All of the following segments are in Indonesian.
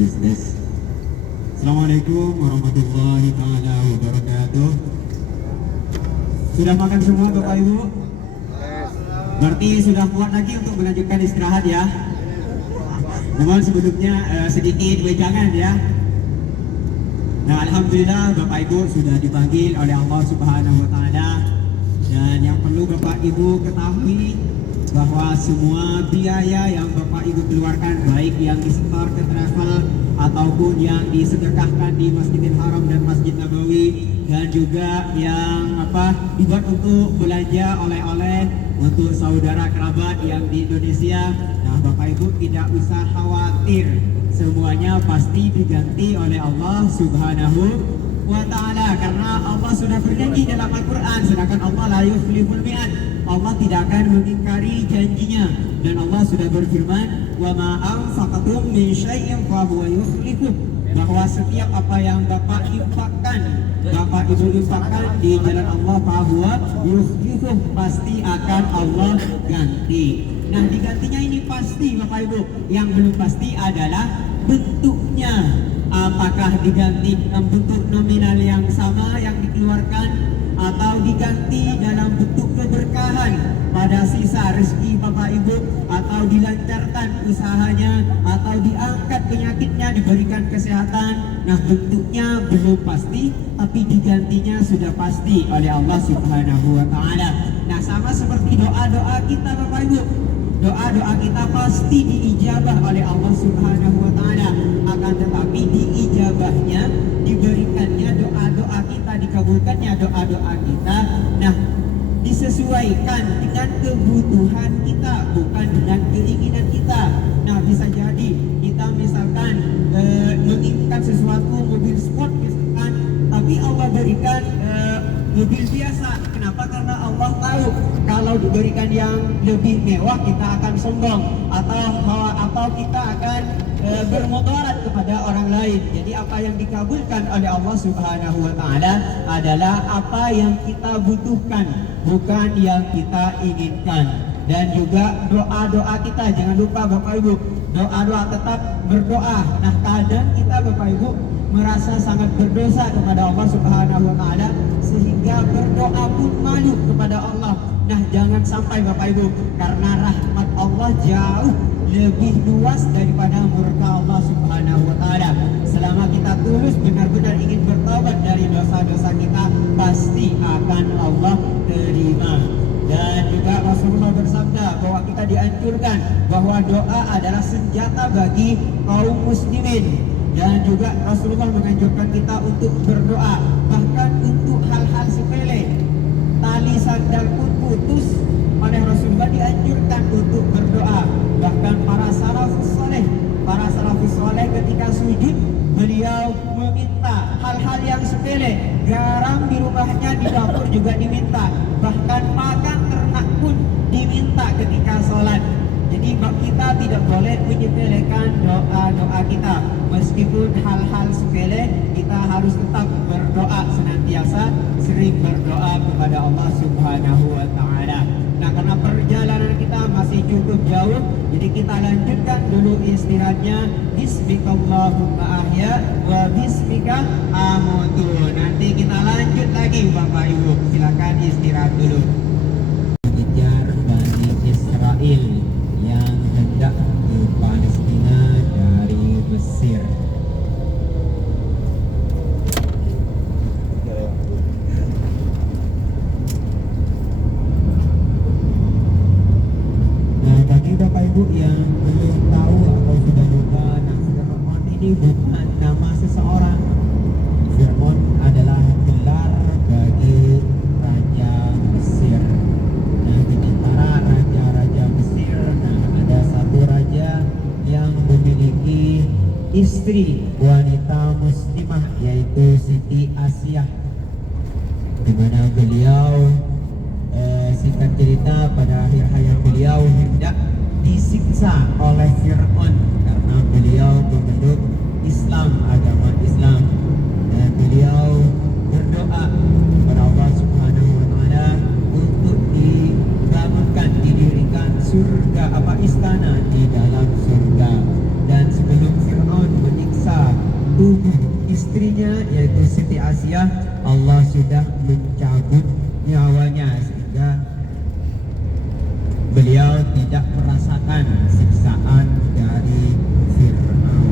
bisnis. Assalamualaikum warahmatullahi taala wabarakatuh. Sudah makan semua Bapak Ibu? Berarti sudah kuat lagi untuk melanjutkan istirahat ya. Mohon sebelumnya sedikit wejangan ya. Nah, alhamdulillah Bapak Ibu sudah dipanggil oleh Allah Subhanahu wa taala. Dan yang perlu Bapak Ibu ketahui bahwa semua biaya yang Bapak Ibu keluarkan, baik yang disetor ke travel ataupun yang disedekahkan di Masjidil Haram dan Masjid Nabawi, dan juga yang dibuat untuk belanja oleh-oleh untuk saudara kerabat yang di Indonesia. Nah, Bapak Ibu tidak usah khawatir, semuanya pasti diganti oleh Allah Subhanahu wa ta'ala, karena Allah sudah berjanji dalam Al-Quran, sedangkan Allah la yukhliful mi'ad, Allah tidak akan mengingkari janjinya. Dan Allah sudah berfirman, wa ma anfaqtum min syai'in fa huwa yukhlifuh, bahwa setiap apa yang Bapak infakkan, Bapak Ibu infakkan di jalan Allah, fa huwa yukhlifuh, pasti akan Allah ganti. Nah, digantinya ini pasti Bapak Ibu. Yang belum pasti adalah bentuknya. Apakah diganti dalam bentuk nominal yang sama yang dikeluarkan, atau diganti dalam bentuk keberkahan pada sisa rezeki Bapak Ibu, atau dilancarkan usahanya, atau diangkat penyakitnya, diberikan kesehatan. Nah, bentuknya belum pasti, tapi digantinya sudah pasti oleh Allah Subhanahu wa ta'ala. Nah, sama seperti doa-doa kita Bapak Ibu, doa-doa kita pasti diijabah oleh Allah Subhanahu wa ta'ala. Akan tetapi diijabahnya, diberikannya doa-doa kita, dikabulkannya doa-doa kita, nah disesuaikan dengan kebutuhan kita, bukan dengan keinginan kita. Nah, bisa jadi kita misalkan menginginkan sesuatu mobil sport misalkan, tapi Allah berikan mobil biasa. Kenapa? Karena Allah tahu kalau diberikan yang lebih mewah kita akan sombong, atau kita akan bermotorat kepada orang lain. Jadi apa yang dikabulkan oleh Allah Subhanahu wa ta'ala adalah apa yang kita butuhkan, bukan yang kita inginkan. Dan juga doa-doa kita, jangan lupa Bapak Ibu, doa-doa tetap berdoa. Nah, kadang kita Bapak Ibu merasa sangat berdosa kepada Allah Subhanahu wa ta'ala, sehingga berdoa pun malu kepada Allah. Nah, jangan sampai Bapak Ibu, karena rahmat Allah jauh lebih luas daripada murka Allah Subhanahu wa ta'ala. Selama kita tulus benar-benar ingin bertobat dari dosa-dosa kita, pasti akan Allah terima. Dan juga Rasulullah bersabda bahwa kita dianjurkan bahwa doa adalah senjata bagi kaum muslimin. Dan juga Rasulullah menganjurkan kita untuk berdoa, bahkan untuk hal-hal sepele. Tali sandal pun putus, oleh Rasulullah dianjurkan untuk berdoa. Bahkan para salafus saleh ketika sujud, beliau meminta hal-hal yang sepele. Garam di rumahnya, di dapur juga diminta. Bahkan makan ternak pun diminta ketika sholat. Jadi kita tidak boleh menyepelekan doa-doa kita. Meskipun hal-hal sepele, kita harus tetap berdoa senantiasa, sering berdoa kepada Allah Subhanahu wa ta'ala. Nah, karena perjalanan kita masih cukup jauh, jadi kita lanjutkan dulu istirahatnya. Bismikallahumma ahya wa bismika amutu. Nanti kita lanjut lagi Bapak Ibu, silakan istirahat dulu. Mengejar Bani Israel yang hendak ke Palestina dari Mesir. Nah, bagi Bapak Ibu yang belum tahu atau sudah lupa, nah, Fir'aun ini bukan nama seseorang. Fir'aun adalah gelar bagi Raja Mesir. Nah, di antara raja-raja Mesir, nah, ada satu raja yang memiliki istri wanita muslimah, yaitu Siti Asyah, di mana beliau singkat cerita pada akhir hayat beliau hendak disiksa oleh Fir'aun karena beliau memeluk Islam, agama Islam. Dan beliau berdoa kepada Allah Subhanahu wa ta'ala untuk dibangunkan, didirikan surga, istana di dalam surga. Dan sebelum Fir'aun menyiksa tubuh istrinya yaitu Siti Asiyah, Allah sudah mencabut nyawanya sehingga beliau tidak merasakan siksaan dari Fir'aun.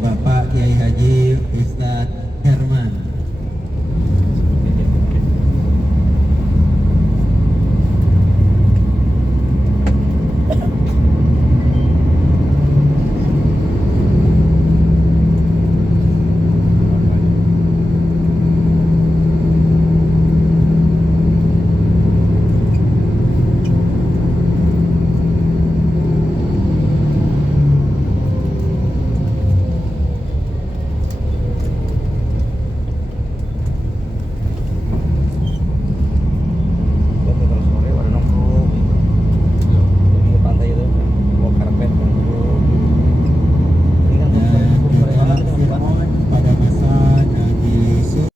Bapak Kiai Haji Ustadz Herman. Pada masa Nabi Yusuf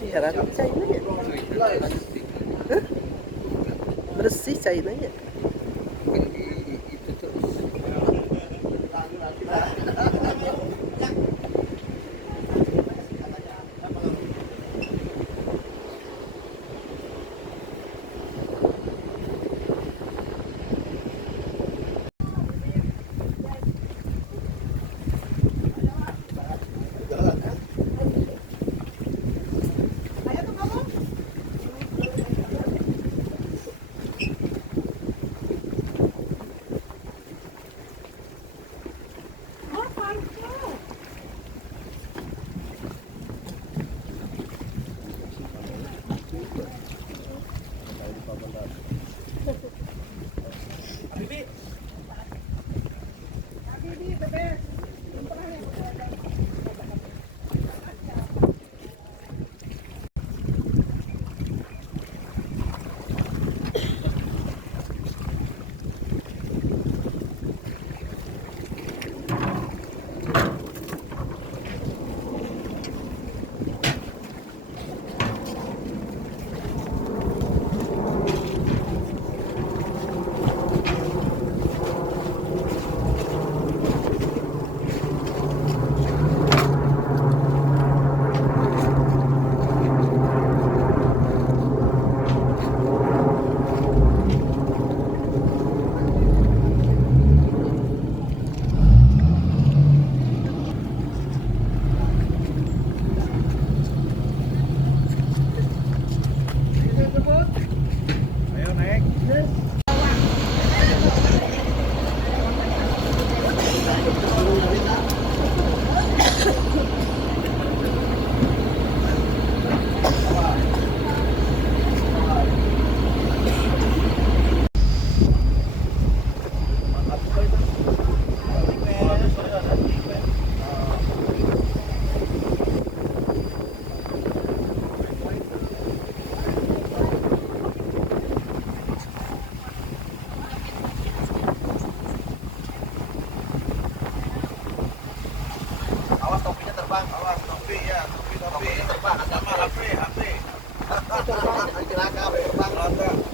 Siaran China ya? Hah? Bersih China ya? bang, awas topi ya, topi. Sama HP. Celaka, bang.